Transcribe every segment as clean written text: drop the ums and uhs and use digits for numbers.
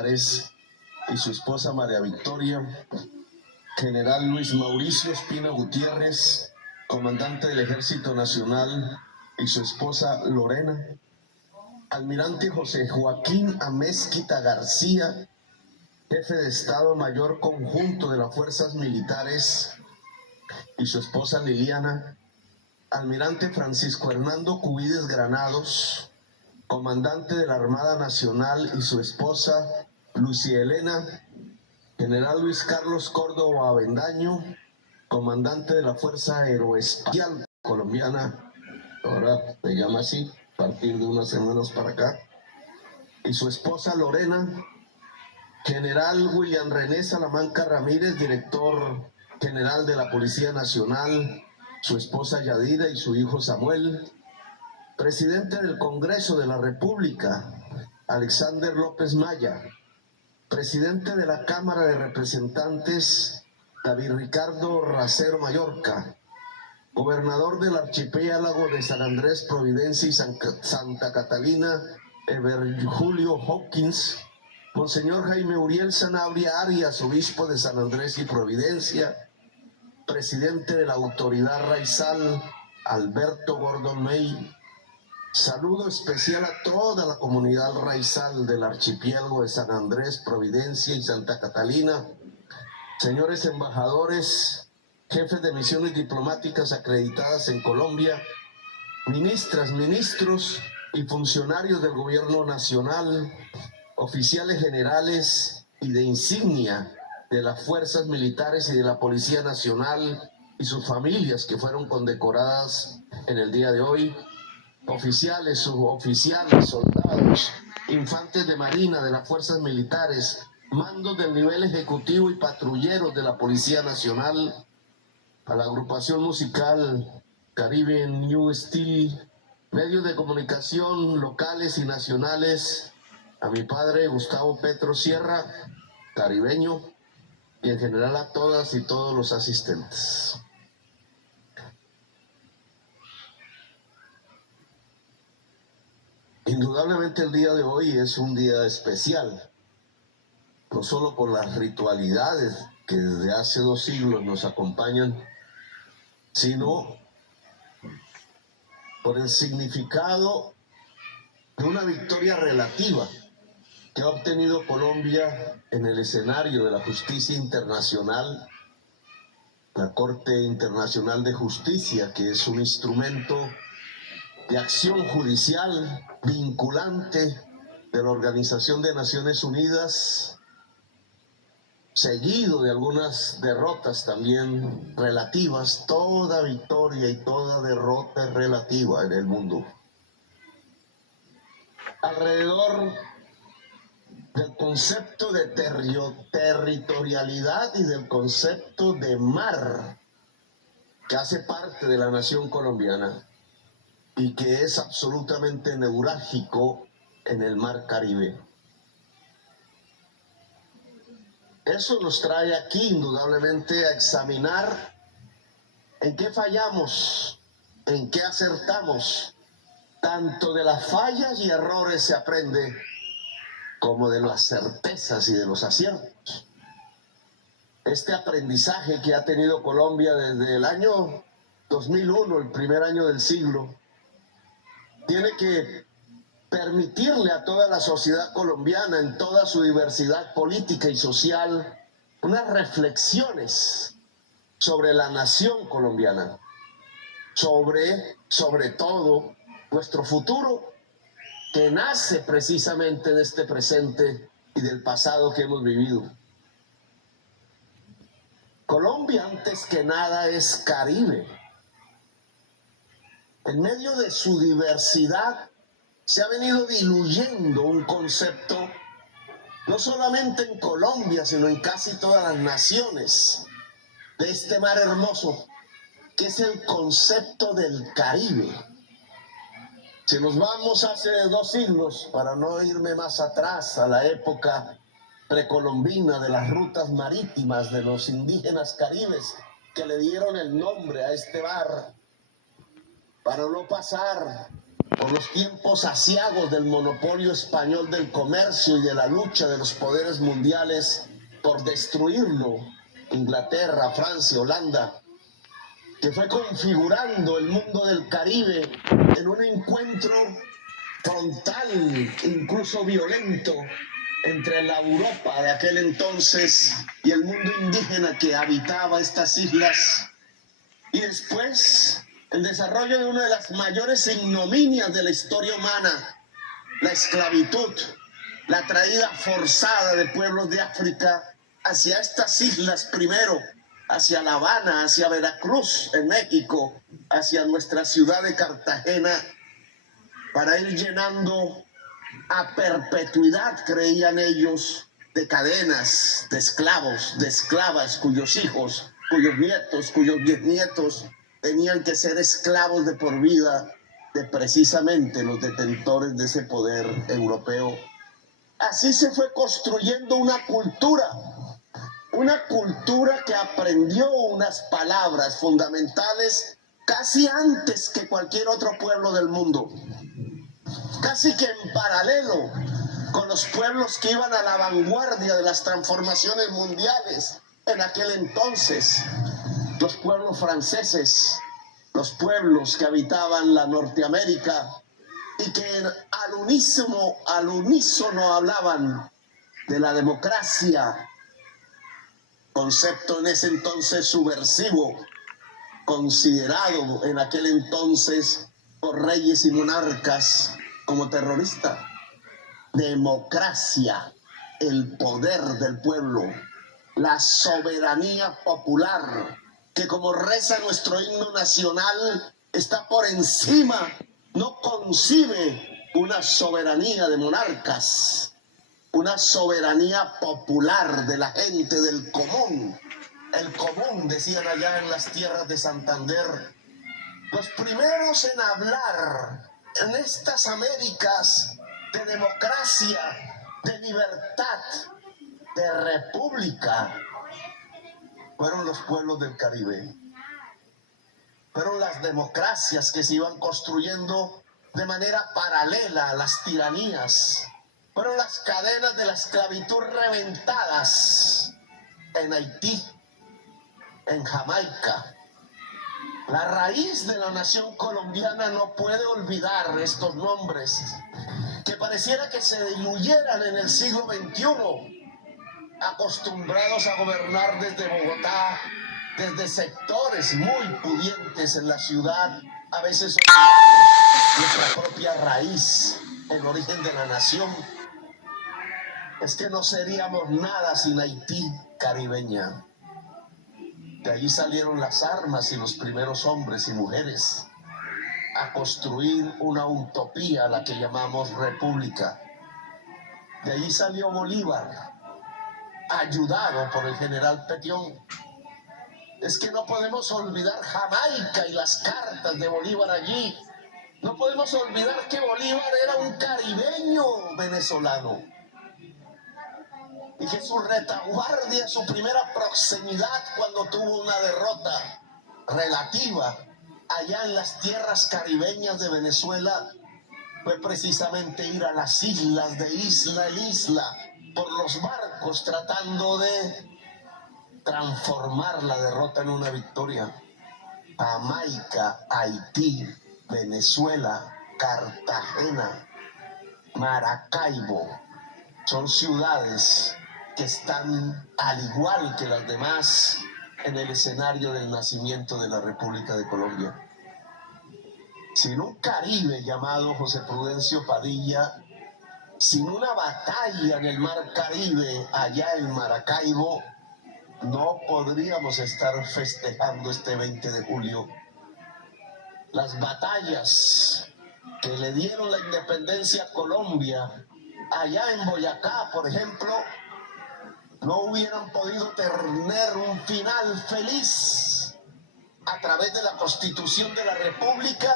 militares y su esposa María Victoria, general Luis Mauricio Espina Gutiérrez, comandante del Ejército Nacional y su esposa Lorena, almirante José Joaquín Amezquita García, jefe de Estado Mayor Conjunto de las Fuerzas Militares y su esposa Liliana, almirante Francisco Hernando Cubides Granados, comandante de la Armada Nacional y su esposa Lucia Elena, general Luis Carlos Córdoba Avendaño, comandante de la Fuerza Aeroespacial Colombiana, ahora se llama así, a partir de unas semanas para acá, y su esposa Lorena, general William René Salamanca Ramírez, director general de la Policía Nacional, su esposa Yadira y su hijo Samuel, presidente del Congreso de la República, Alexander López Maya, presidente de la Cámara de Representantes, David Ricardo Racero Mallorca, gobernador del archipiélago de San Andrés, Providencia y Santa Catalina, Ever Julio Hopkins, Monseñor Jaime Uriel Sanabria Arias, obispo de San Andrés y Providencia, presidente de la Autoridad Raizal, Alberto Gordon May. Saludo especial a toda la comunidad raizal del archipiélago de San Andrés, Providencia y Santa Catalina, señores embajadores, jefes de misiones diplomáticas acreditadas en Colombia, ministras, ministros y funcionarios del gobierno nacional, oficiales generales y de insignia de las fuerzas militares y de la Policía Nacional y sus familias que fueron condecoradas en el día de hoy, oficiales, suboficiales, soldados, infantes de marina de las fuerzas militares, mandos del nivel ejecutivo y patrulleros de la Policía Nacional, a la agrupación musical Caribbean New Steel, medios de comunicación locales y nacionales, a mi padre Gustavo Petro Sierra, caribeño, y en general a todas y todos los asistentes. Indudablemente el día de hoy es un día especial, no solo por las ritualidades que desde hace 2 siglos nos acompañan, sino por el significado de una victoria relativa que ha obtenido Colombia en el escenario de la justicia internacional, la Corte Internacional de Justicia, que es un instrumento de acción judicial vinculante de la Organización de Naciones Unidas, seguido de algunas derrotas también relativas. Toda victoria y toda derrota es relativa en el mundo. Alrededor del concepto de territorialidad y del concepto de mar, que hace parte de la nación colombiana y que es absolutamente neurálgico en el mar Caribe. Eso nos trae aquí indudablemente a examinar en qué fallamos, en qué acertamos. Tanto de las fallas y errores se aprende, como de las certezas y de los aciertos. Este aprendizaje que ha tenido Colombia desde el año 2001, el primer año del siglo, tiene que permitirle a toda la sociedad colombiana, en toda su diversidad política y social, unas reflexiones sobre la nación colombiana, sobre todo, nuestro futuro, que nace precisamente de este presente y del pasado que hemos vivido. Colombia, antes que nada, es Caribe. En medio de su diversidad se ha venido diluyendo un concepto, no solamente en Colombia, sino en casi todas las naciones de este mar hermoso, que es el concepto del Caribe. Si nos vamos hace 2 siglos, para no irme más atrás, a la época precolombina de las rutas marítimas de los indígenas caribes, que le dieron el nombre a este mar, para no pasar por los tiempos aciagos del monopolio español del comercio y de la lucha de los poderes mundiales por destruirlo, Inglaterra, Francia, Holanda, que fue configurando el mundo del Caribe en un encuentro frontal, incluso violento, entre la Europa de aquel entonces y el mundo indígena que habitaba estas islas. Y después, el desarrollo de una de las mayores ignominias de la historia humana, la esclavitud, la traída forzada de pueblos de África hacia estas islas primero, hacia La Habana, hacia Veracruz, en México, hacia nuestra ciudad de Cartagena, para ir llenando a perpetuidad, creían ellos, de cadenas, de esclavos, de esclavas, cuyos hijos, cuyos nietos, cuyos bisnietos tenían que ser esclavos de por vida de precisamente los detentores de ese poder europeo. Así se fue construyendo una cultura que aprendió unas palabras fundamentales casi antes que cualquier otro pueblo del mundo, casi que en paralelo con los pueblos que iban a la vanguardia de las transformaciones mundiales en aquel entonces, los pueblos franceses, los pueblos que habitaban la Norteamérica y que al unísono hablaban de la democracia, concepto en ese entonces subversivo, considerado en aquel entonces por reyes y monarcas como terrorista. Democracia, el poder del pueblo, la soberanía popular, que como reza nuestro himno nacional, está por encima, no concibe una soberanía de monarcas, una soberanía popular de la gente, del común. El común, decían allá en las tierras de Santander, los primeros en hablar en estas Américas de democracia, de libertad, de república, fueron los pueblos del Caribe. Fueron las democracias que se iban construyendo de manera paralela a las tiranías. Fueron las cadenas de la esclavitud reventadas en Haití, en Jamaica. La raíz de la nación colombiana no puede olvidar estos nombres que pareciera que se diluyeran en el siglo XXI, acostumbrados a gobernar desde Bogotá, desde sectores muy pudientes en la ciudad. A veces olvidamos nuestra propia raíz, el origen de la nación. Es que no seríamos nada sin Haití caribeña. De allí salieron las armas y los primeros hombres y mujeres a construir una utopía, la que llamamos república. De allí salió Bolívar, ayudado por el general Petión. Es que no podemos olvidar Jamaica y las cartas de Bolívar allí. No podemos olvidar que Bolívar era un caribeño venezolano y que su retaguardia, su primera proximidad cuando tuvo una derrota relativa allá en las tierras caribeñas de Venezuela fue precisamente ir a las islas, de isla en isla, por los barcos, tratando de transformar la derrota en una victoria. Jamaica, Haití, Venezuela, Cartagena, Maracaibo, son ciudades que están, al igual que las demás, en el escenario del nacimiento de la República de Colombia. Sin un Caribe llamado José Prudencio Padilla, sin una batalla en el mar Caribe, allá en Maracaibo, no podríamos estar festejando este 20 de julio. Las batallas que le dieron la independencia a Colombia, allá en Boyacá, por ejemplo, no hubieran podido tener un final feliz a través de la Constitución de la República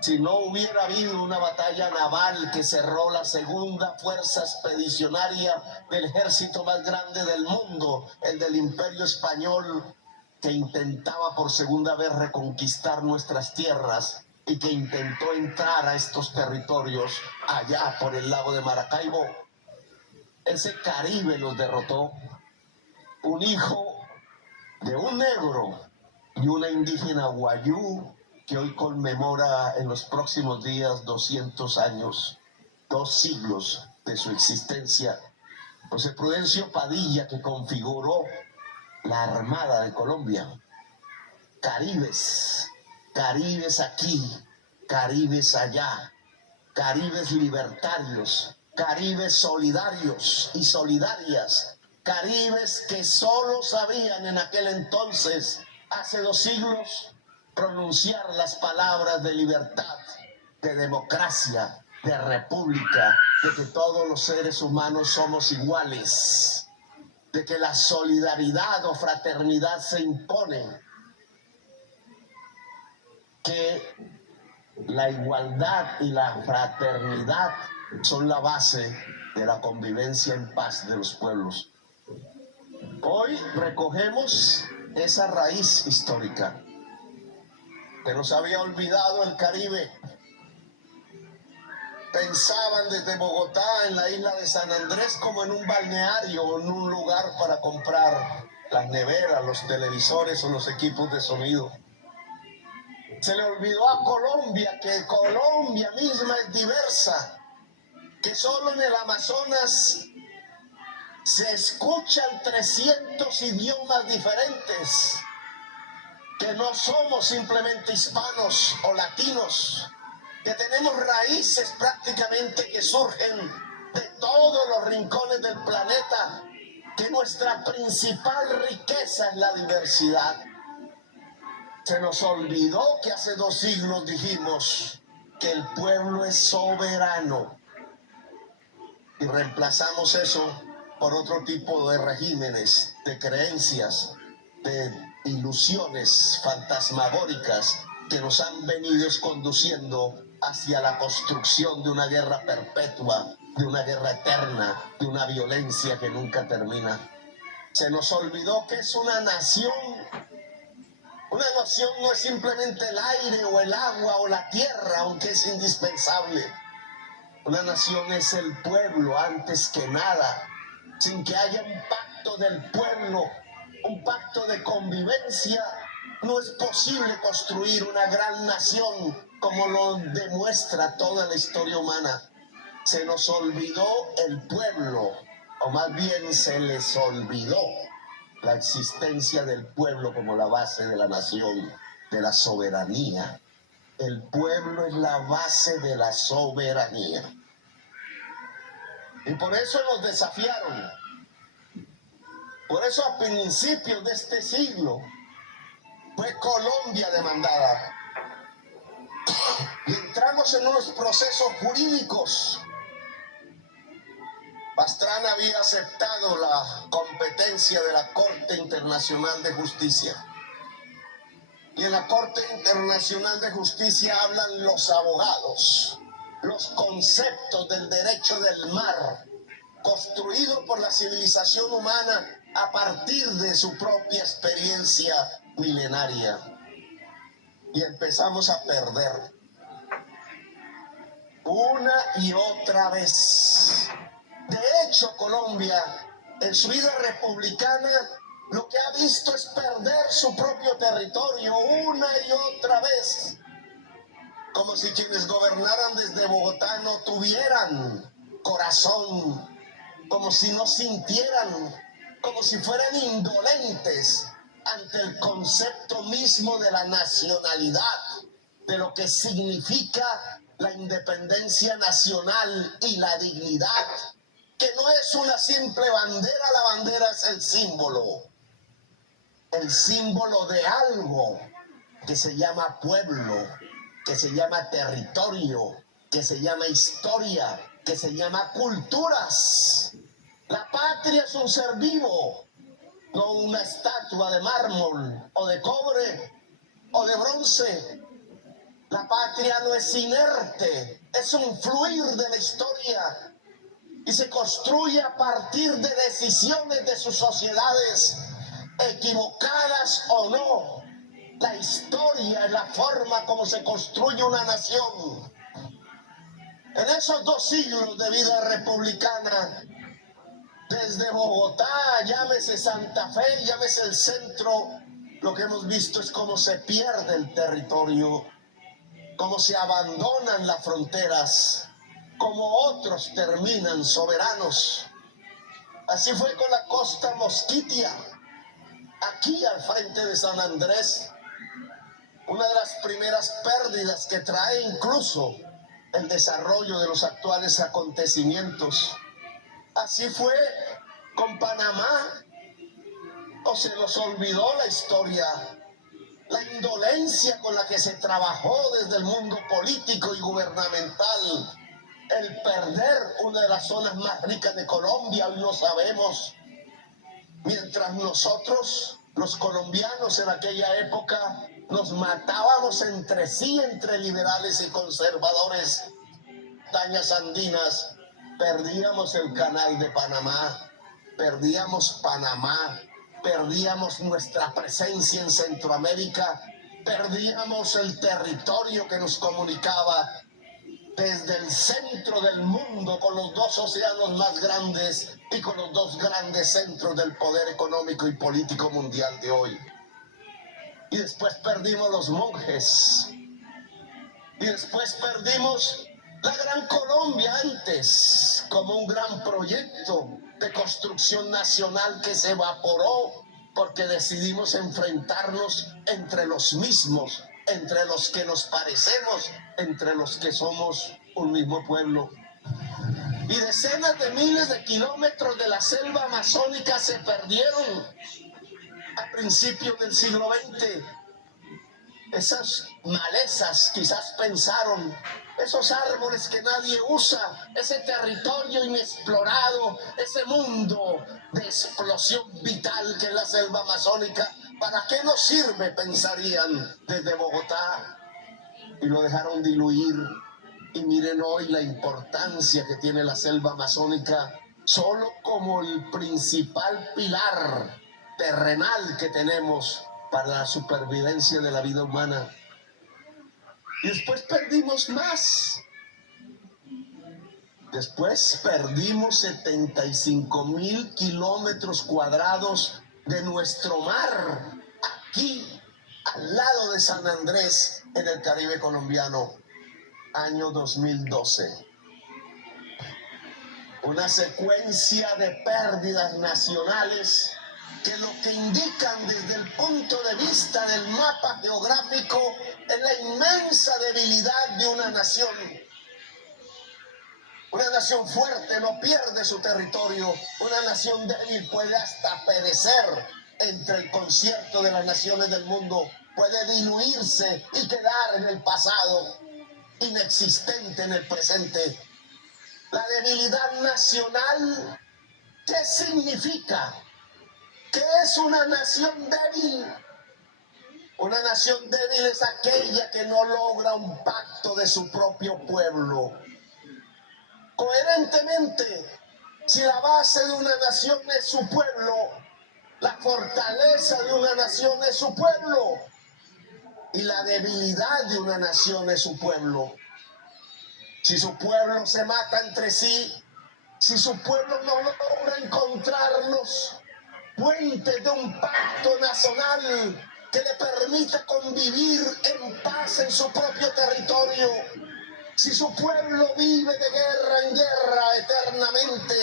si no hubiera habido una batalla naval que cerró la segunda fuerza expedicionaria del ejército más grande del mundo, el del Imperio Español, que intentaba por segunda vez reconquistar nuestras tierras y que intentó entrar a estos territorios allá por el lago de Maracaibo. Ese Caribe los derrotó. Un hijo de un negro y una indígena guayú que hoy conmemora en los próximos días 200 años, 2 siglos de su existencia. José Prudencio Padilla, que configuró la Armada de Colombia. Caribes, Caribes aquí, Caribes allá, Caribes libertarios, Caribes solidarios y solidarias, Caribes que solo sabían en aquel entonces, hace 2 siglos, pronunciar las palabras de libertad, de democracia, de república, de que todos los seres humanos somos iguales, de que la solidaridad o fraternidad se impone, que la igualdad y la fraternidad son la base de la convivencia en paz de los pueblos. Hoy recogemos esa raíz histórica que nos había olvidado el Caribe. Pensaban desde Bogotá en la isla de San Andrés como en un balneario o en un lugar para comprar las neveras, los televisores o los equipos de sonido. Se le olvidó a Colombia que Colombia misma es diversa, que solo en el Amazonas se escuchan 300 idiomas diferentes, que no somos simplemente hispanos o latinos, que tenemos raíces prácticamente que surgen de todos los rincones del planeta, que nuestra principal riqueza es la diversidad. Se nos olvidó que hace 2 siglos dijimos que el pueblo es soberano y reemplazamos eso por otro tipo de regímenes, de creencias, de ilusiones fantasmagóricas que nos han venido conduciendo hacia la construcción de una guerra perpetua, de una guerra eterna, de una violencia que nunca termina. Se nos olvidó que es una nación. Una nación no es simplemente el aire o el agua o la tierra, aunque es indispensable. Una nación es el pueblo antes que nada. Sin que haya un pacto del pueblo, un pacto de convivencia, no es posible construir una gran nación como lo demuestra toda la historia humana. Se nos olvidó el pueblo, o más bien se les olvidó la existencia del pueblo como la base de la nación, de la soberanía. El pueblo es la base de la soberanía. Y por eso nos desafiaron. Por eso a principios de este siglo fue Colombia demandada. Y entramos en unos procesos jurídicos. Pastrana había aceptado la competencia de la Corte Internacional de Justicia. Y en la Corte Internacional de Justicia hablan los abogados, los conceptos del derecho del mar, construido por la civilización humana a partir de su propia experiencia milenaria. Y empezamos a perder una y otra vez. De hecho, Colombia, en su vida republicana, lo que ha visto es perder su propio territorio una y otra vez. Como si quienes gobernaran desde Bogotá no tuvieran corazón, como si no sintieran, como si fueran indolentes ante el concepto mismo de la nacionalidad, de lo que significa la independencia nacional y la dignidad, que no es una simple bandera, la bandera es el símbolo de algo que se llama pueblo, que se llama territorio, que se llama historia, que se llama culturas. La patria es un ser vivo, no una estatua de mármol o de cobre o de bronce. La patria no es inerte, es un fluir de la historia y se construye a partir de decisiones de sus sociedades, equivocadas o no, la historia, la forma como se construye una nación. En esos 2 siglos de vida republicana, desde Bogotá, llámese Santa Fe, llámese el centro, lo que hemos visto es cómo se pierde el territorio, cómo se abandonan las fronteras, cómo otros terminan soberanos. Así fue con la costa mosquitia, aquí al frente de San Andrés, una de las primeras pérdidas que trae incluso el desarrollo de los actuales acontecimientos. Así fue con Panamá, o se nos olvidó la historia, la indolencia con la que se trabajó desde el mundo político y gubernamental, el perder una de las zonas más ricas de Colombia, hoy lo sabemos, mientras nosotros, los colombianos en aquella época, nos matábamos entre sí, entre liberales y conservadores, montañas andinas, perdíamos el canal de Panamá, perdíamos Panamá, perdíamos nuestra presencia en Centroamérica, perdíamos el territorio que nos comunicaba desde el centro del mundo con los 2 océanos más grandes y con los 2 grandes centros del poder económico y político mundial de hoy. Y después perdimos los monjes, y después perdimos la Gran Colombia antes, como un gran proyecto de construcción nacional que se evaporó porque decidimos enfrentarnos entre los mismos, entre los que nos parecemos, entre los que somos un mismo pueblo. Y decenas de miles de kilómetros de la selva amazónica se perdieron a principios del siglo XX. Esas malezas quizás pensaron, esos árboles que nadie usa, ese territorio inexplorado, ese mundo de explosión vital que es la selva amazónica, ¿para qué nos sirve? Pensarían desde Bogotá, y lo dejaron diluir. Y miren hoy la importancia que tiene la selva amazónica, solo como el principal pilar terrenal que tenemos para la supervivencia de la vida humana. Y después perdimos más. Después perdimos 75,000 kilómetros cuadrados de nuestro mar, aquí, al lado de San Andrés, en el Caribe colombiano, año 2012. Una secuencia de pérdidas nacionales que lo que indican desde el punto de vista del mapa geográfico es la inmensa debilidad de una nación. Una nación fuerte no pierde su territorio, una nación débil puede hasta perecer entre el concierto de las naciones del mundo, puede diluirse y quedar en el pasado, inexistente en el presente. La debilidad nacional, ¿qué significa? ¿Qué es una nación débil? Una nación débil es aquella que no logra un pacto de su propio pueblo. Coherentemente, si la base de una nación es su pueblo, la fortaleza de una nación es su pueblo, y la debilidad de una nación es su pueblo. Si su pueblo se mata entre sí, si su pueblo no logra encontrar los puentes de un pacto nacional que le permita convivir en paz en su propio territorio, si su pueblo vive de guerra en guerra eternamente,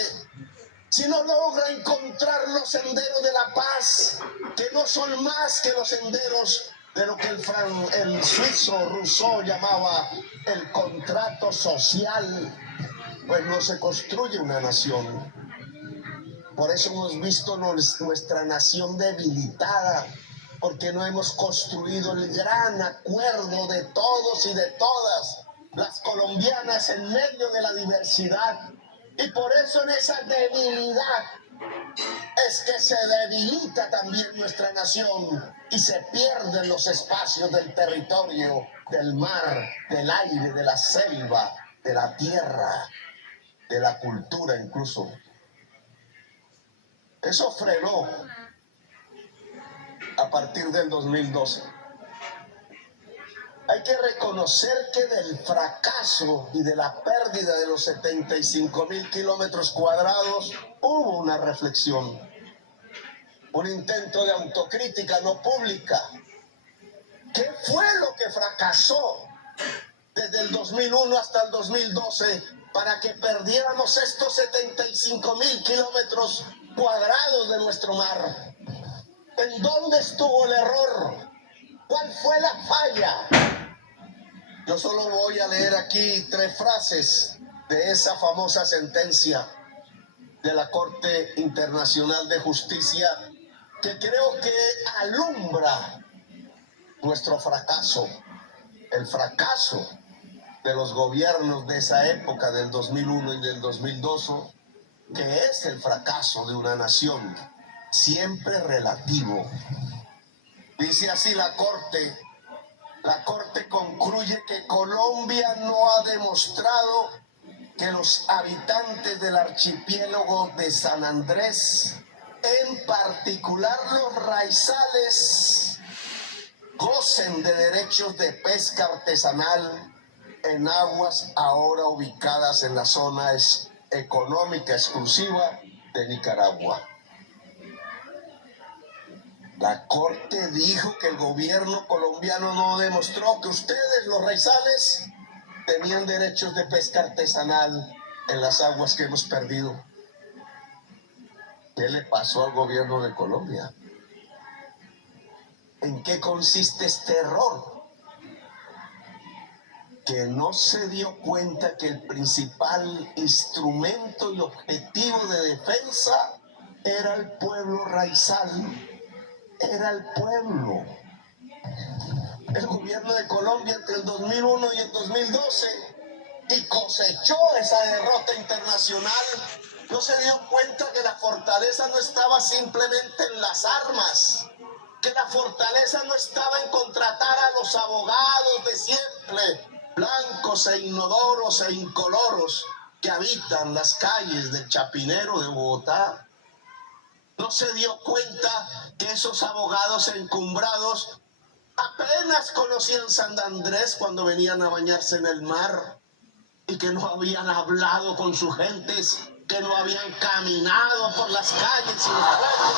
si no logra encontrar los senderos de la paz, que no son más que los senderos de lo que el suizo Rousseau llamaba el contrato social, pues no se construye una nación. Por eso hemos visto nuestra nación debilitada, porque no hemos construido el gran acuerdo de todos y de todas las colombianas en medio de la diversidad. Y por eso en esa debilidad es que se debilita también nuestra nación y se pierden los espacios del territorio, del mar, del aire, de la selva, de la tierra, de la cultura incluso. Eso frenó a partir del 2012. Hay que reconocer que del fracaso y de la pérdida de los 75,000 kilómetros cuadrados hubo una reflexión, un intento de autocrítica no pública. ¿Qué fue lo que fracasó desde el 2001 hasta el 2012 para que perdiéramos estos 75,000 kilómetros cuadrados de nuestro mar? ¿En dónde estuvo el error? ¿Cuál fue la falla? Yo solo voy a leer aquí 3 frases de esa famosa sentencia de la Corte Internacional de Justicia que creo que alumbra nuestro fracaso, el fracaso de los gobiernos de esa época, del 2001 y del 2012, que es el fracaso de una nación, siempre relativo. Dice así la Corte concluye que Colombia no ha demostrado que los habitantes del archipiélago de San Andrés, en particular los raizales, gocen de derechos de pesca artesanal en aguas ahora ubicadas en la zona económica exclusiva de Nicaragua. La Corte dijo que el gobierno colombiano no demostró que ustedes, los raizales, tenían derechos de pesca artesanal en las aguas que hemos perdido. ¿Qué le pasó al gobierno de Colombia? ¿En qué consiste este error? Que no se dio cuenta que el principal instrumento y objetivo de defensa era el pueblo raizal, era el pueblo. El gobierno de Colombia entre el 2001 y el 2012 y cosechó esa derrota internacional, no se dio cuenta que la fortaleza no estaba simplemente en las armas, que la fortaleza no estaba en contratar a los abogados de siempre, blancos e inodoros e incoloros que habitan las calles del Chapinero de Bogotá. No se dio cuenta que esos abogados encumbrados apenas conocían San Andrés cuando venían a bañarse en el mar y que no habían hablado con sus gentes, que no habían caminado por las calles y los pueblos,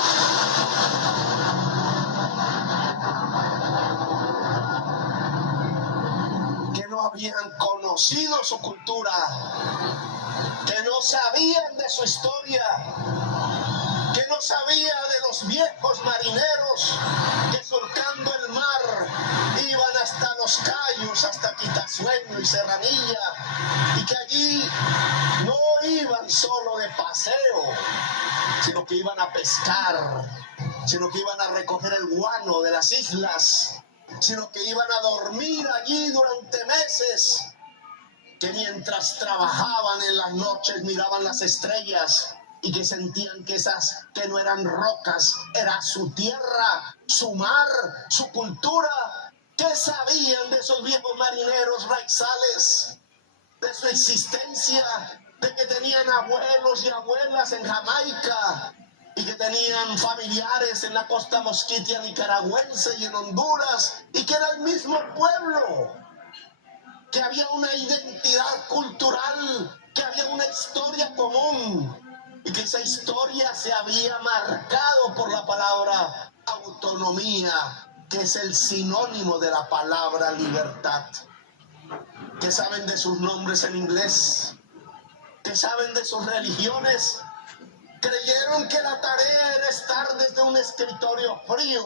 que no habían conocido su cultura, que no sabían de su historia, que no sabía de los viejos marineros que surcando el mar iban hasta Los Cayos, hasta Quitasueño y Serranilla, y que allí no iban solo de paseo, sino que iban a pescar, sino que iban a recoger el guano de las islas, sino que iban a dormir allí durante meses, que mientras trabajaban en las noches miraban las estrellas, y que sentían que esas que no eran rocas, era su tierra, su mar, su cultura. ¿Qué sabían de esos viejos marineros raizales? De su existencia, de que tenían abuelos y abuelas en Jamaica, y que tenían familiares en la costa mosquitia nicaragüense y en Honduras, y que era el mismo pueblo, que había una identidad cultural, que había una historia común, y que esa historia se había marcado por la palabra autonomía, que es el sinónimo de la palabra libertad. ¿Qué saben de sus nombres en inglés? ¿Qué saben de sus religiones? Creyeron que la tarea era estar desde un escritorio frío,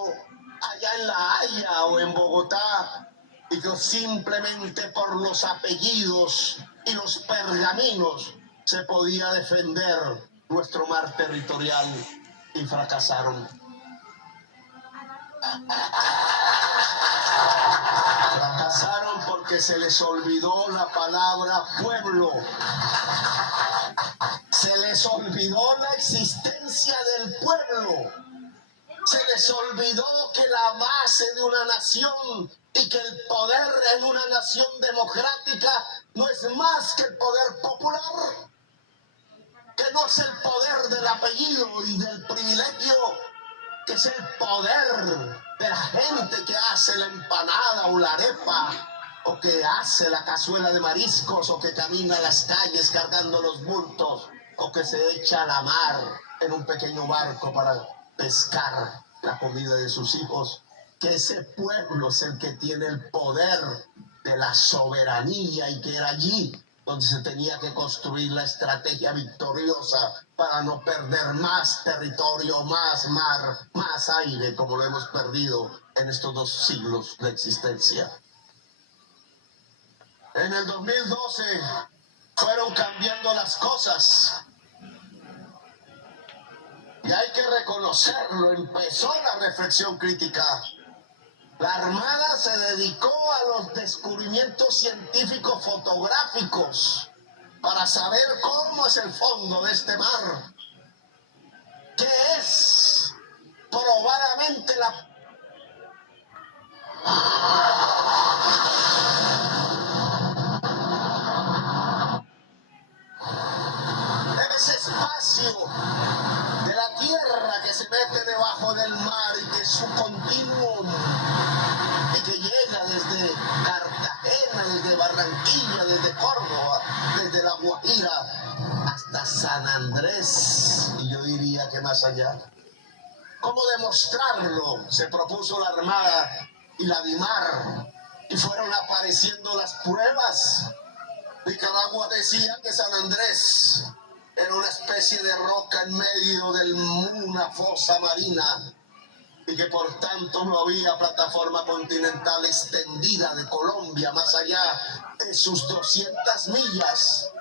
allá en La Haya o en Bogotá, y que simplemente por los apellidos y los pergaminos se podía defender nuestro mar territorial, y fracasaron. Fracasaron porque se les olvidó la palabra pueblo. Se les olvidó la existencia del pueblo. Se les olvidó que la base de una nación y que el poder en una nación democrática no es más que el poder popular, que no es el poder del apellido y del privilegio, que es el poder de la gente que hace la empanada o la arepa, o que hace la cazuela de mariscos, o que camina a las calles cargando los bultos, o que se echa a la mar en un pequeño barco para pescar la comida de sus hijos, que ese pueblo es el que tiene el poder de la soberanía y que era allí donde se tenía que construir la estrategia victoriosa para no perder más territorio, más mar, más aire, como lo hemos perdido en estos 2 siglos de existencia. En el 2012 fueron cambiando las cosas. Y hay que reconocerlo, empezó la reflexión crítica. La Armada se dedicó a los descubrimientos científicos fotográficos para saber cómo es el fondo de este mar, qué es probadamente ese espacio de la tierra que se mete debajo del mar y que es su continuum y que llega desde Cartagena, desde Barranquilla, desde Córdoba, desde La Guajira hasta San Andrés, y yo diría que más allá. ¿Cómo demostrarlo? Se propuso la Armada y la DIMAR, y fueron apareciendo las pruebas. Nicaragua decía que San Andrés era una especie de roca en medio de una fosa marina, y que por tanto no había plataforma continental extendida de Colombia más allá de sus 200 millas,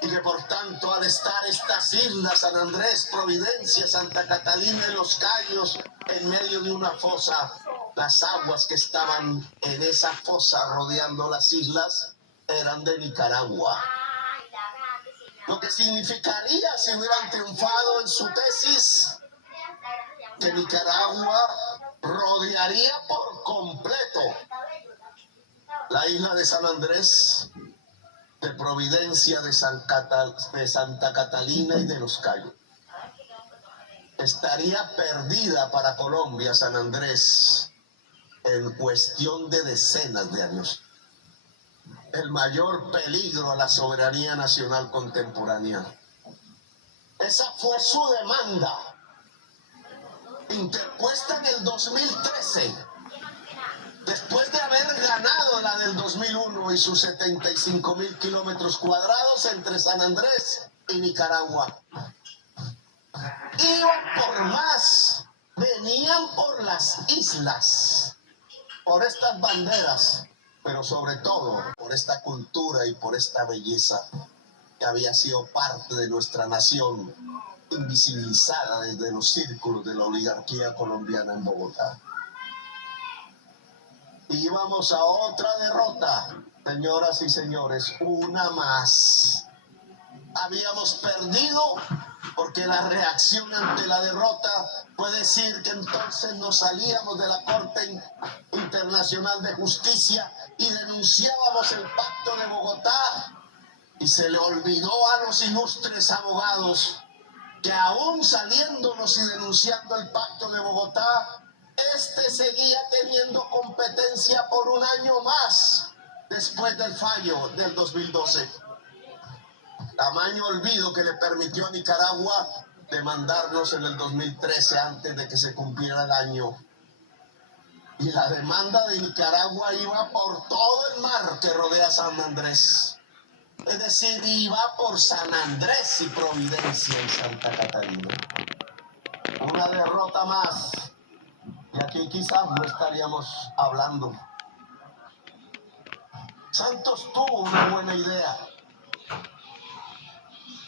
y que por tanto al estar estas islas, San Andrés, Providencia, Santa Catalina y Los Cayos, en medio de una fosa, las aguas que estaban en esa fosa rodeando las islas eran de Nicaragua. Lo que significaría, si hubieran triunfado en su tesis, que Nicaragua rodearía por completo la isla de San Andrés, de Providencia, de Santa Catalina y de Los Cayos. Estaría perdida para Colombia San Andrés en cuestión de decenas de años. El mayor peligro a la soberanía nacional contemporánea. Esa fue su demanda, interpuesta en el 2013, después de haber ganado la del 2001 y sus 75.000 kilómetros cuadrados entre San Andrés y Nicaragua. Iban por más, venían por las islas, por estas banderas, pero sobre todo por esta cultura y por esta belleza que había sido parte de nuestra nación, invisibilizada desde los círculos de la oligarquía colombiana en Bogotá. Y íbamos a otra derrota, señoras y señores, una más. Habíamos perdido porque la reacción ante la derrota fue decir que entonces nos salíamos de la Corte Internacional de Justicia y denunciábamos el Pacto de Bogotá, y se le olvidó a los ilustres abogados que aún saliéndonos y denunciando el Pacto de Bogotá, este seguía teniendo competencia por un año más después del fallo del 2012. Tamaño olvido que le permitió a Nicaragua demandarnos en el 2013 antes de que se cumpliera el año. Y la demanda de Nicaragua iba por todo el mar que rodea San Andrés. Es decir, iba por San Andrés y Providencia y Santa Catalina. Una derrota más. Y aquí quizás no estaríamos hablando. Santos tuvo una buena idea.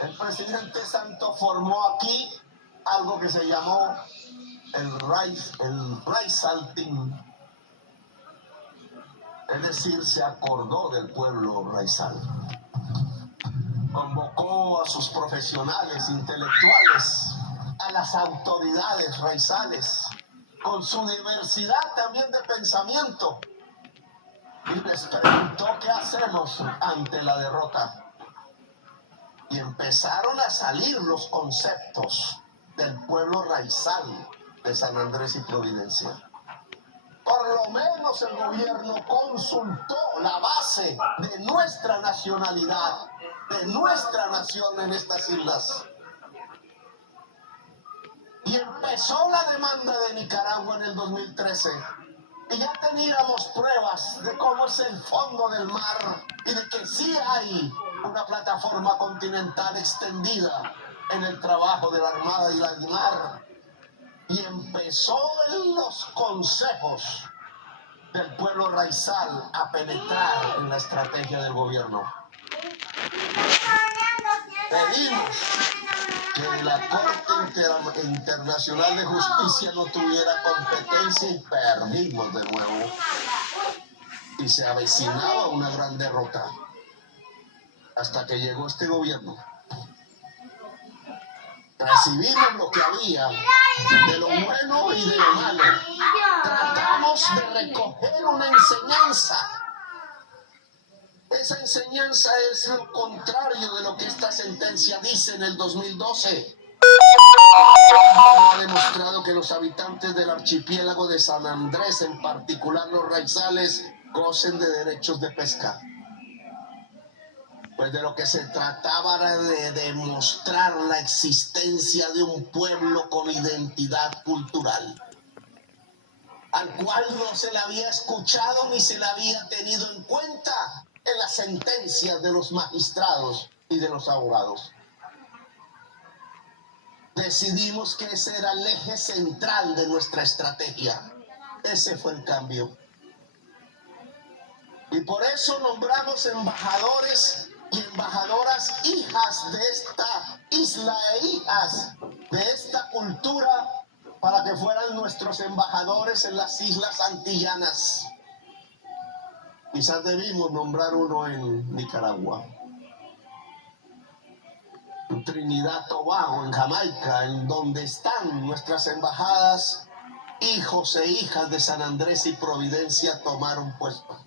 El presidente Santos formó aquí algo que se llamó el Raisalting. Es decir, se acordó del pueblo raizal. Convocó a sus profesionales intelectuales, a las autoridades raizales, con su diversidad también de pensamiento, y les preguntó qué hacemos ante la derrota. Y empezaron a salir los conceptos del pueblo raizal de San Andrés y Providencia. Por lo menos el gobierno consultó la base de nuestra nacionalidad, de nuestra nación en estas islas. Y empezó la demanda de Nicaragua en el 2013. Y ya teníamos pruebas de cómo es el fondo del mar y de que sí hay una plataforma continental extendida en el trabajo de la Armada y la Aguilar. Y empezó en los consejos del pueblo raizal a penetrar en la estrategia del gobierno. Pedimos que la Corte Internacional de Justicia no tuviera competencia y perdimos de nuevo. Y se avecinaba una gran derrota hasta que llegó este gobierno. Recibimos lo que había de lo bueno y de lo malo. Tratamos de recoger una enseñanza. Esa enseñanza es lo contrario de lo que esta sentencia dice en el 2012. Ha demostrado que los habitantes del archipiélago de San Andrés, en particular los raizales, gocen de derechos de pesca. Pues de lo que se trataba era de demostrar la existencia de un pueblo con identidad cultural, al cual no se le había escuchado ni se le había tenido en cuenta en las sentencias de los magistrados y de los abogados. Decidimos que ese era el eje central de nuestra estrategia. Ese fue el cambio. Y por eso nombramos embajadores y embajadoras hijas de esta isla e hijas de esta cultura para que fueran nuestros embajadores en las islas antillanas. Quizás debimos nombrar uno en Nicaragua, en Trinidad Tobago, en Jamaica, en donde están nuestras embajadas. Hijos e hijas de San Andrés y Providencia tomaron puesto.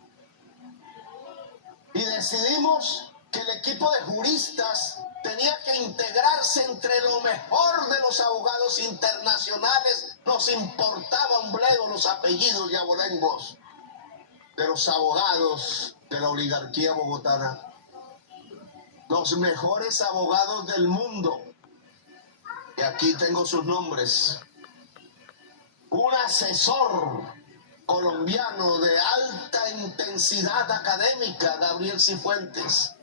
Y decidimos que el equipo de juristas tenía que integrarse entre lo mejor de los abogados internacionales. Nos importaba un bledo los apellidos y abolengos de los abogados de la oligarquía bogotana. Los mejores abogados del mundo. Y aquí tengo sus nombres. Un asesor colombiano de alta intensidad académica, Gabriel Cifuentes.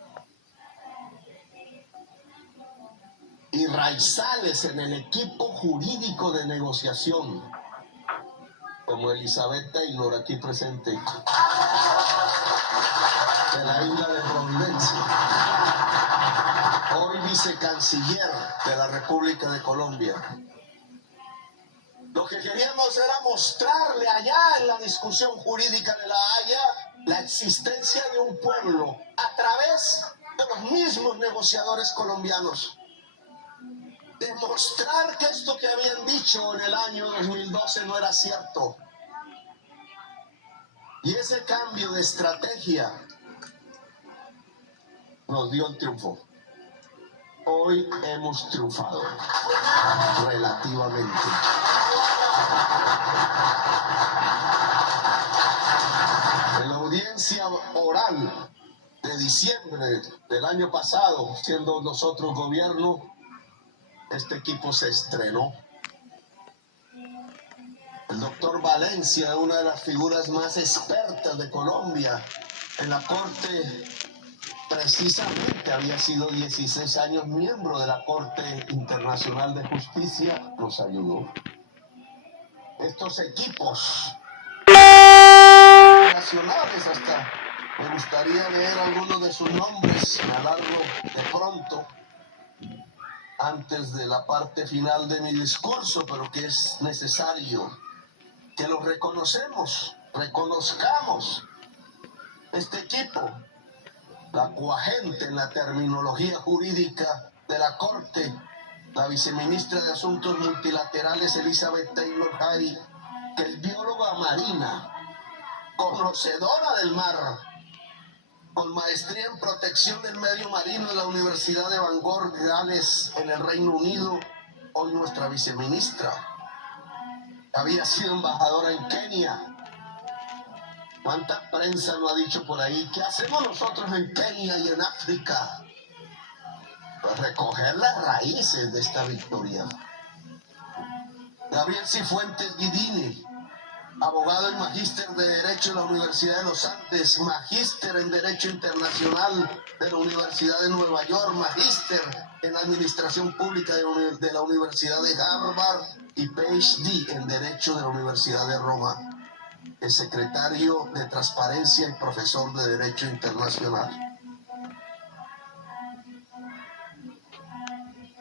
Y raizales en el equipo jurídico de negociación, como Elizabeth Taylor, aquí presente, de la isla de Providencia, hoy vicecanciller de la República de Colombia. Lo que queríamos era mostrarle allá en la discusión jurídica de La Haya la existencia de un pueblo a través de los mismos negociadores colombianos. Demostrar que esto que habían dicho en el año 2012 no era cierto. Y ese cambio de estrategia nos dio el triunfo. Hoy hemos triunfado, relativamente. En la audiencia oral de diciembre del año pasado, siendo nosotros gobierno, este equipo se estrenó. El doctor Valencia, una de las figuras más expertas de Colombia en la Corte, precisamente había sido 16 años miembro de la Corte Internacional de Justicia, nos ayudó. Estos equipos nacionales, hasta me gustaría leer algunos de sus nombres, señalarlo de pronto, antes de la parte final de mi discurso, pero que es necesario que los reconozcamos este equipo, la coagente en la terminología jurídica de la Corte, la viceministra de Asuntos Multilaterales Elizabeth Taylor Hay, que es bióloga marina, conocedora del mar, con maestría en protección del medio marino en la Universidad de Bangor, Gales, en el Reino Unido, hoy nuestra viceministra. Había sido embajadora en Kenia, ¿Cuánta prensa no ha dicho por ahí? ¿Qué hacemos nosotros en Kenia y en África? Pues recoger las raíces de esta victoria. Gabriel Cifuentes Guidini, abogado y magíster de Derecho en la Universidad de los Andes, magíster en Derecho Internacional de la Universidad de Nueva York, magíster en Administración Pública de la Universidad de Harvard y PhD en Derecho de la Universidad de Roma. Es secretario de Transparencia y profesor de Derecho Internacional.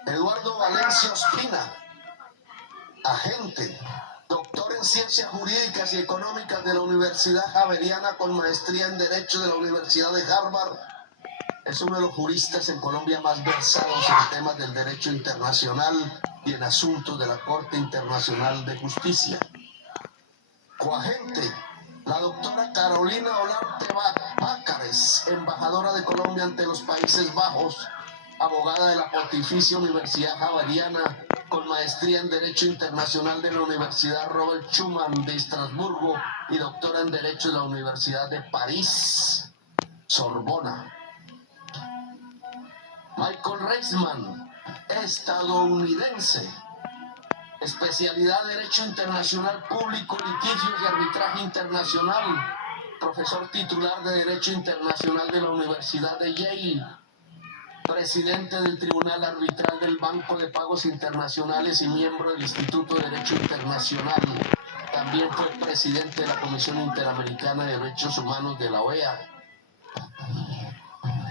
Eduardo Valencia Ospina, agente, doctor en Ciencias Jurídicas y Económicas de la Universidad Javeriana con maestría en Derecho de la Universidad de Harvard. Es uno de los juristas en Colombia más versados en temas del derecho internacional y en asuntos de la Corte Internacional de Justicia. Coagente, la doctora Carolina Olarte Bácares, embajadora de Colombia ante los Países Bajos, abogada de la Pontificia Universidad Javeriana, con maestría en Derecho Internacional de la Universidad Robert Schuman de Estrasburgo y doctora en Derecho de la Universidad de París, Sorbona. Michael Reisman, estadounidense, especialidad Derecho Internacional Público, Litigios y Arbitraje Internacional, profesor titular de Derecho Internacional de la Universidad de Yale, presidente del Tribunal Arbitral del Banco de Pagos Internacionales y miembro del Instituto de Derecho Internacional. También fue presidente de la Comisión Interamericana de Derechos Humanos de la OEA.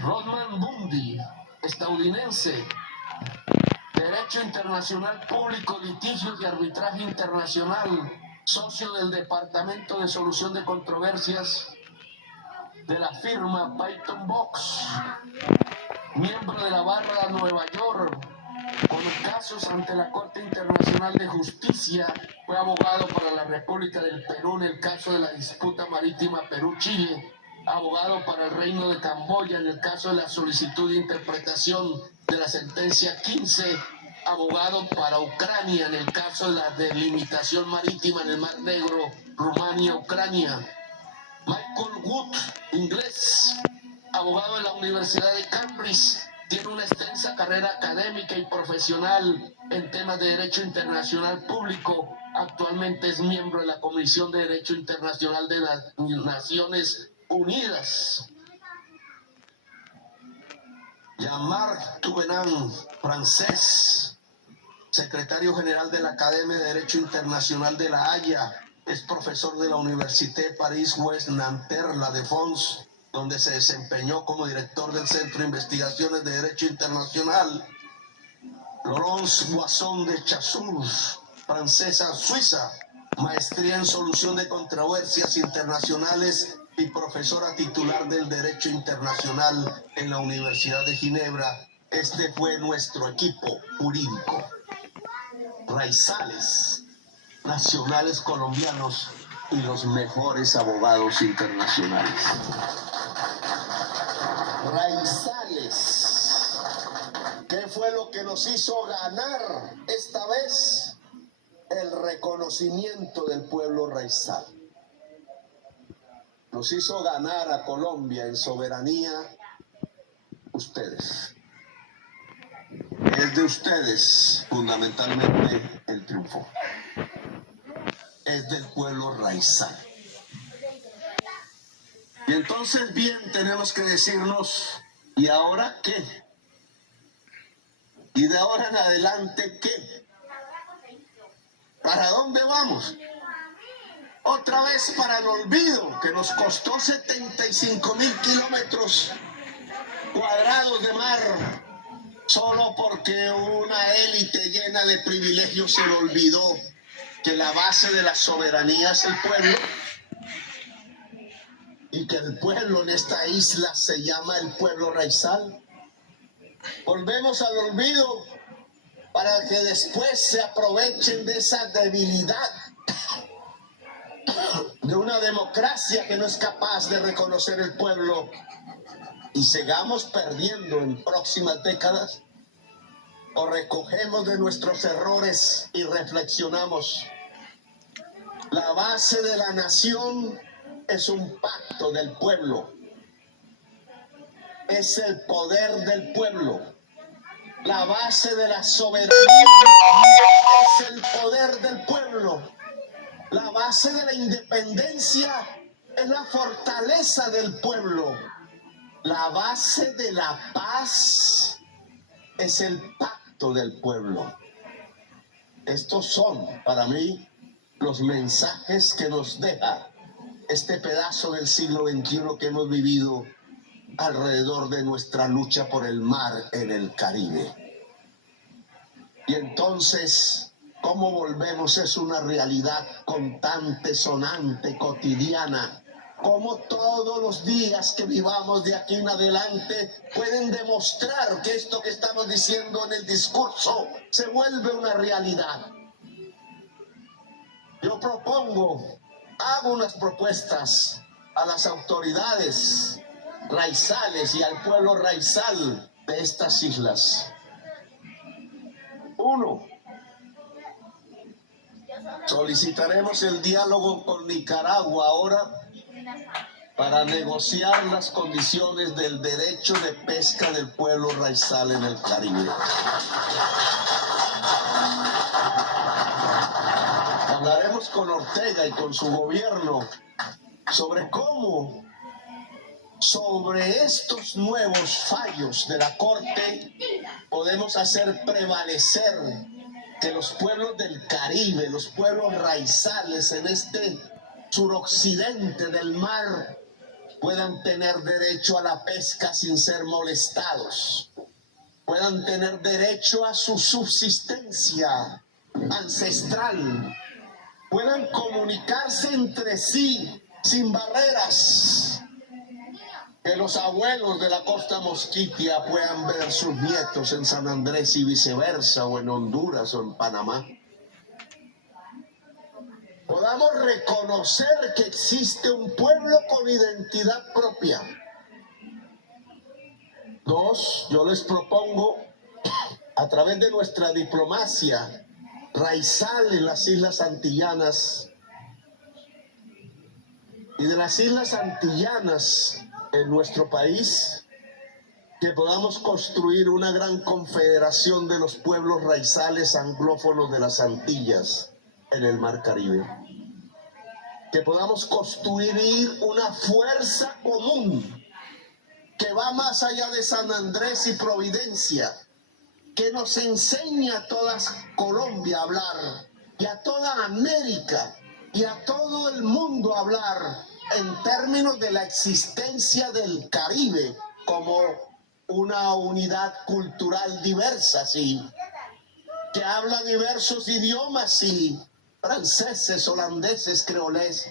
Rodman Bundy, estadounidense, Derecho Internacional Público, Litigios y Arbitraje Internacional, socio del Departamento de Solución de Controversias de la firma Python Box, miembro de la Barra de Nueva York, con casos ante la Corte Internacional de Justicia, fue abogado para la República del Perú en el caso de la disputa marítima Perú-Chile, abogado para el Reino de Camboya en el caso de la solicitud de interpretación de la sentencia 15, abogado para Ucrania en el caso de la delimitación marítima en el Mar Negro, Rumania-Ucrania. Michael Wood, inglés, abogado de la Universidad de Cambridge, tiene una extensa carrera académica y profesional en temas de Derecho Internacional Público. Actualmente es miembro de la Comisión de Derecho Internacional de las Naciones Unidas. Jean-Marc Touvenant, francés, secretario general de la Academia de Derecho Internacional de La Haya, es profesor de la Université Paris-Ouest-Nanterre La Défense, donde se desempeñó como director del Centro de Investigaciones de Derecho Internacional. Laurence Boisson de Chasseurs, francesa suiza, maestría en Solución de Controversias Internacionales y profesora titular del Derecho Internacional en la Universidad de Ginebra. Este fue nuestro equipo jurídico. Raizales, nacionales colombianos y los mejores abogados internacionales. Raizales, ¿qué fue lo que nos hizo ganar esta vez? El reconocimiento del pueblo raizal. Nos hizo ganar a Colombia en soberanía ustedes. Es de ustedes fundamentalmente el triunfo. Es del pueblo raizal. Y entonces bien tenemos que decirnos, ¿y ahora qué? ¿Y de ahora en adelante qué? ¿Para dónde vamos? Otra vez para el olvido, que nos costó 75.000 kilómetros cuadrados de mar, solo porque una élite llena de privilegios se le olvidó que la base de la soberanía es el pueblo, y que el pueblo en esta isla se llama el pueblo raizal. Volvemos al olvido para que después se aprovechen de esa debilidad de una democracia que no es capaz de reconocer el pueblo y sigamos perdiendo en próximas décadas. O recogemos de nuestros errores y reflexionamos. La base de la nación es un pacto del pueblo. Es el poder del pueblo. La base de la soberanía es el poder del pueblo. La base de la independencia es la fortaleza del pueblo. La base de la paz es el pacto del pueblo. Estos son, para mí, los mensajes que nos deja este pedazo del siglo XXI que hemos vivido alrededor de nuestra lucha por el mar en el Caribe. Y entonces, ¿cómo volvemos? Es una realidad constante, sonante, cotidiana. Cómo todos los días que vivamos de aquí en adelante pueden demostrar que esto que estamos diciendo en el discurso se vuelve una realidad. Yo hago unas propuestas a las autoridades raizales y al pueblo raizal de estas islas. 1. Solicitaremos el diálogo con Nicaragua ahora para negociar las condiciones del derecho de pesca del pueblo raizal en el Caribe. Hablaremos con Ortega y con su gobierno sobre cómo, sobre estos nuevos fallos de la Corte, podemos hacer prevalecer que los pueblos del Caribe, los pueblos raizales en este suroccidente del mar, puedan tener derecho a la pesca sin ser molestados, puedan tener derecho a su subsistencia ancestral, puedan comunicarse entre sí sin barreras, que los abuelos de la costa mosquitia puedan ver sus nietos en San Andrés y viceversa, o en Honduras o en Panamá. Podamos reconocer que existe un pueblo con identidad propia. 2, yo les propongo, a través de nuestra diplomacia raizal en las Islas Antillanas y de las Islas Antillanas en nuestro país, que podamos construir una gran confederación de los pueblos raizales anglófonos de las Antillas en el Mar Caribe. Que podamos construir una fuerza común que va más allá de San Andrés y Providencia, que nos enseña a toda Colombia a hablar, y a toda América, y a todo el mundo a hablar en términos de la existencia del Caribe como una unidad cultural diversa, sí, que habla diversos idiomas, sí, franceses, holandeses, creolés,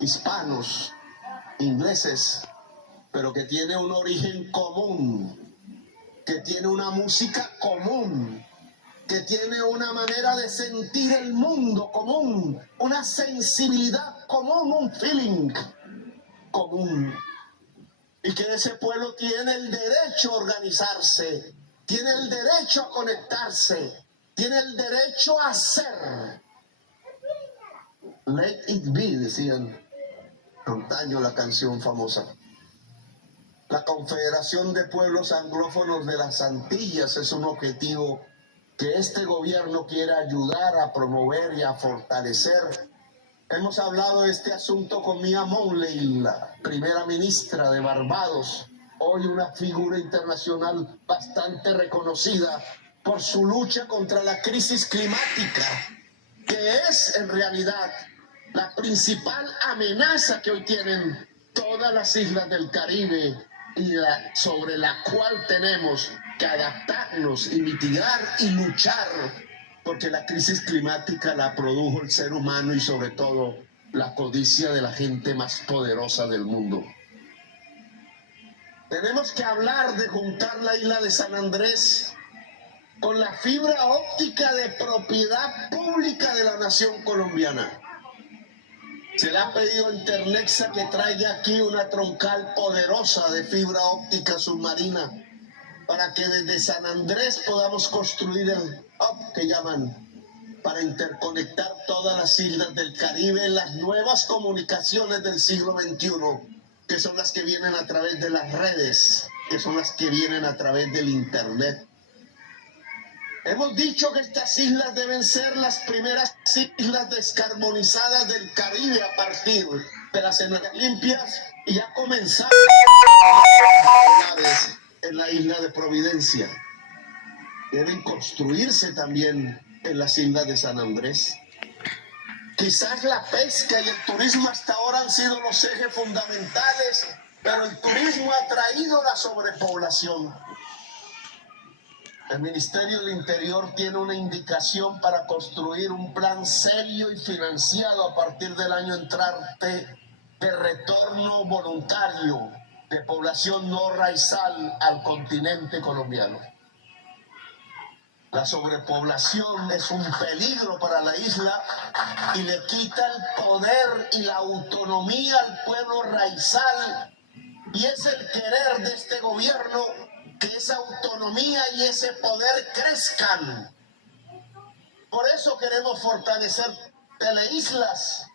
hispanos, ingleses, pero que tiene un origen común, que tiene una música común, que tiene una manera de sentir el mundo común, una sensibilidad común, un feeling común. Y que ese pueblo tiene el derecho a organizarse, tiene el derecho a conectarse, tiene el derecho a ser. Let it be, decían antaño la canción famosa. La Confederación de Pueblos Anglófonos de las Antillas es un objetivo que este gobierno quiere ayudar a promover y a fortalecer. Hemos hablado de este asunto con Mia Mowley, la primera ministra de Barbados, hoy una figura internacional bastante reconocida por su lucha contra la crisis climática, que es en realidad la principal amenaza que hoy tienen todas las islas del Caribe y sobre la cual tenemos que adaptarnos y mitigar y luchar, porque la crisis climática la produjo el ser humano y sobre todo la codicia de la gente más poderosa del mundo. Tenemos que hablar de juntar la isla de San Andrés con la fibra óptica de propiedad pública de la nación colombiana. Se le ha pedido a Internexa que traiga aquí una troncal poderosa de fibra óptica submarina para que desde San Andrés podamos construir el hub que llaman para interconectar todas las islas del Caribe en las nuevas comunicaciones del siglo XXI, que son las que vienen a través de las redes, que son las que vienen a través del Internet. Hemos dicho que estas islas deben ser las primeras islas descarbonizadas del Caribe a partir de las energías limpias, y ya comenzamos en la isla de Providencia. Deben construirse también en las islas de San Andrés. Quizás la pesca y el turismo hasta ahora han sido los ejes fundamentales, pero el turismo ha traído la sobrepoblación. El Ministerio del Interior tiene una indicación para construir un plan serio y financiado a partir del año entrante de retorno voluntario de población no raizal al continente colombiano. La sobrepoblación es un peligro para la isla y le quita el poder y la autonomía al pueblo raizal, y es el querer de este gobierno que esa autonomía y ese poder crezcan. Por eso queremos fortalecer Teleislas.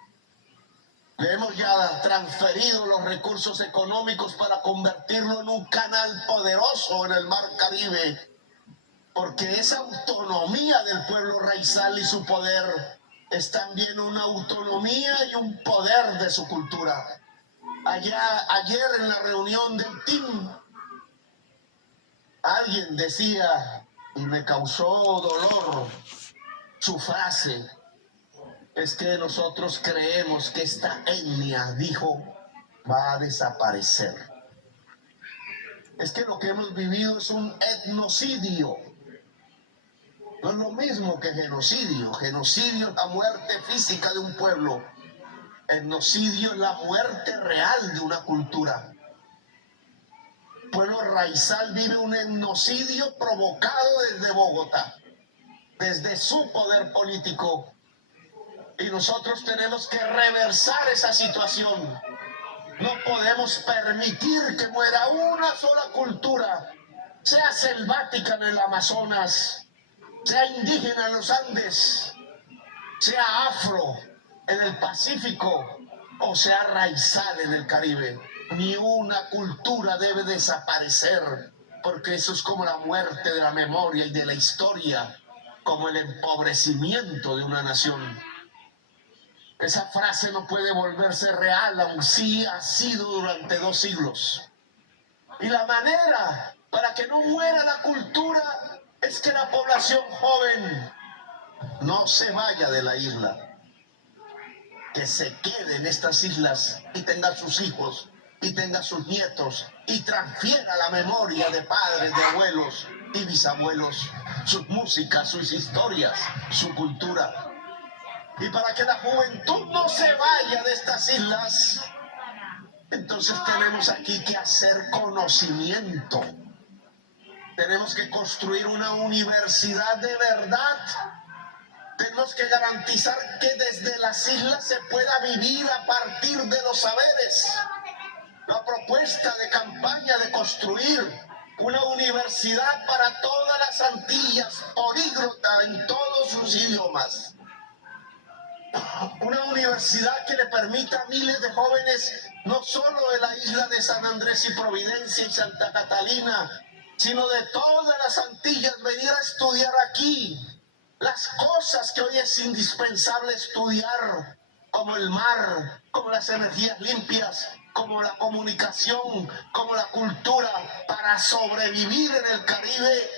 Le hemos ya transferido los recursos económicos para convertirlo en un canal poderoso en el Mar Caribe, porque esa autonomía del pueblo raizal y su poder es también una autonomía y un poder de su cultura. Ayer en la reunión del team, alguien decía, y me causó dolor su frase, es que nosotros creemos que esta etnia, dijo, va a desaparecer. Es que lo que hemos vivido es un etnocidio. No es lo mismo que genocidio. Genocidio es la muerte física de un pueblo. Etnocidio es la muerte real de una cultura. El pueblo raizal vive un etnocidio provocado desde Bogotá, desde su poder político. Y nosotros tenemos que reversar esa situación. No podemos permitir que muera una sola cultura, sea selvática en el Amazonas, sea indígena en los Andes, sea afro en el Pacífico o sea raizal en el Caribe. Ni una cultura debe desaparecer, porque eso es como la muerte de la memoria y de la historia, como el empobrecimiento de una nación. Esa frase no puede volverse real, aun sí ha sido durante 2 siglos. Y la manera para que no muera la cultura es que la población joven no se vaya de la isla, que se quede en estas islas y tenga sus hijos y tenga sus nietos y transfiera la memoria de padres, de abuelos y bisabuelos, sus músicas, sus historias, su cultura. Y para que la juventud no se vaya de estas islas, entonces tenemos aquí que hacer conocimiento. Tenemos que construir una universidad de verdad. Tenemos que garantizar que desde las islas se pueda vivir a partir de los saberes. La propuesta de campaña de construir una universidad para todas las Antillas, políglota en todos sus idiomas. Una universidad que le permita a miles de jóvenes, no solo de la isla de San Andrés y Providencia y Santa Catalina, sino de todas las Antillas, venir a estudiar aquí las cosas que hoy es indispensable estudiar, como el mar, como las energías limpias, como la comunicación, como la cultura, para sobrevivir en el Caribe.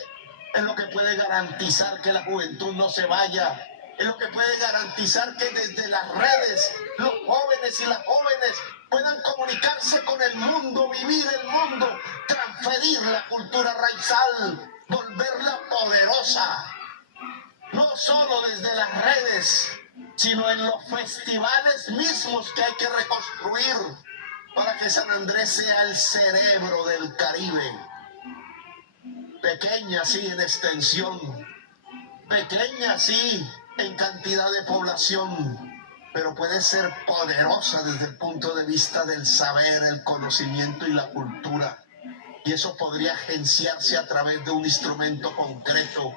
Es lo que puede garantizar que la juventud no se vaya. Es lo que puede garantizar que desde las redes los jóvenes y las jóvenes puedan comunicarse con el mundo, vivir el mundo, transferir la cultura raizal, volverla poderosa. No solo desde las redes, sino en los festivales mismos que hay que reconstruir para que San Andrés sea el cerebro del Caribe. Pequeña sí en extensión, pequeña sí en cantidad de población, pero puede ser poderosa desde el punto de vista del saber, el conocimiento y la cultura. Y eso podría agenciarse a través de un instrumento concreto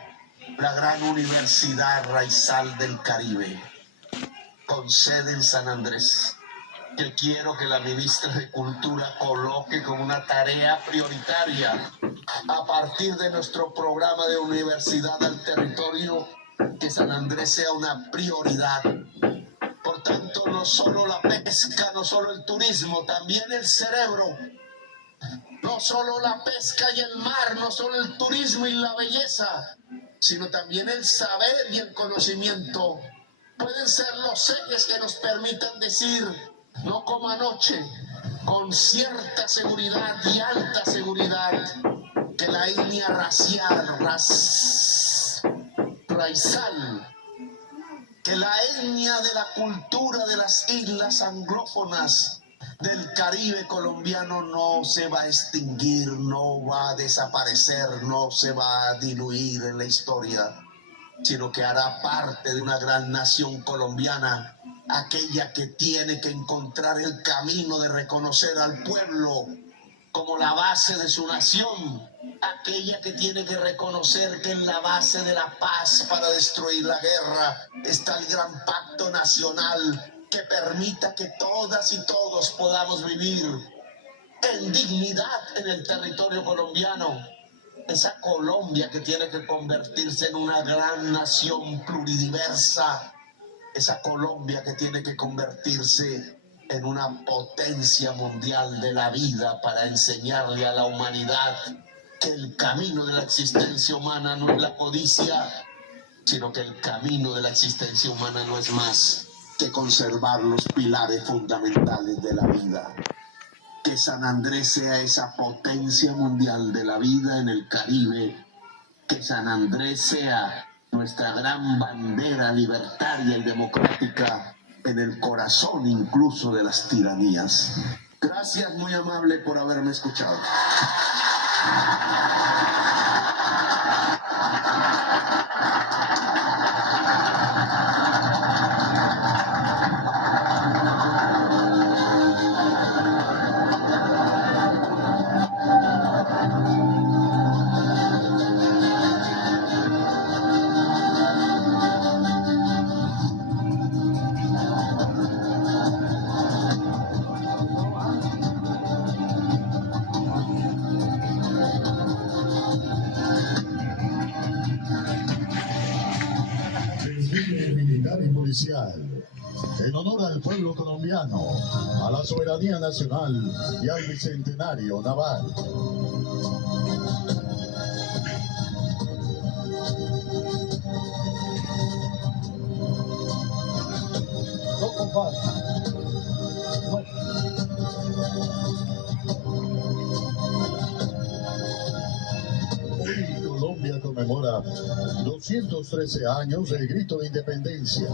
la gran Universidad Raizal del Caribe, con sede en San Andrés, que quiero que la ministra de Cultura coloque como una tarea prioritaria a partir de nuestro programa de universidad al territorio, que San Andrés sea una prioridad. Por tanto, no solo la pesca, no solo el turismo, también el cerebro. No solo la pesca y el mar, no solo el turismo y la belleza, sino también el saber y el conocimiento pueden ser los ejes que nos permitan decir, no como anoche, con cierta seguridad y alta seguridad, que la etnia raizal, que la etnia de la cultura de las islas anglófonas del Caribe colombiano no se va a extinguir, no va a desaparecer, no se va a diluir en la historia, sino que hará parte de una gran nación colombiana, aquella que tiene que encontrar el camino de reconocer al pueblo como la base de su nación, aquella que tiene que reconocer que en la base de la paz para destruir la guerra está el gran pacto nacional que permita que todas y todos podamos vivir en dignidad en el territorio colombiano. Esa Colombia que tiene que convertirse en una gran nación pluridiversa, esa Colombia que tiene que convertirse en una potencia mundial de la vida para enseñarle a la humanidad que el camino de la existencia humana no es la codicia, sino que el camino de la existencia humana no es más que conservar los pilares fundamentales de la vida. Que San Andrés sea esa potencia mundial de la vida en el Caribe, que San Andrés sea nuestra gran bandera libertaria y democrática en el corazón incluso de las tiranías. Gracias, muy amable, por haberme escuchado. Militar y policial, en honor al pueblo colombiano, a la soberanía nacional y al bicentenario naval. No comparta. Hoy Colombia conmemora 213 años del grito de independencia.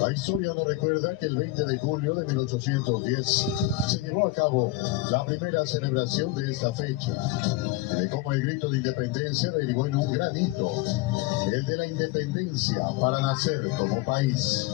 La historia nos recuerda que el 20 de julio de 1810 se llevó a cabo la primera celebración de esta fecha, de cómo el grito de independencia derivó en un gran hito, el de la independencia para nacer como país.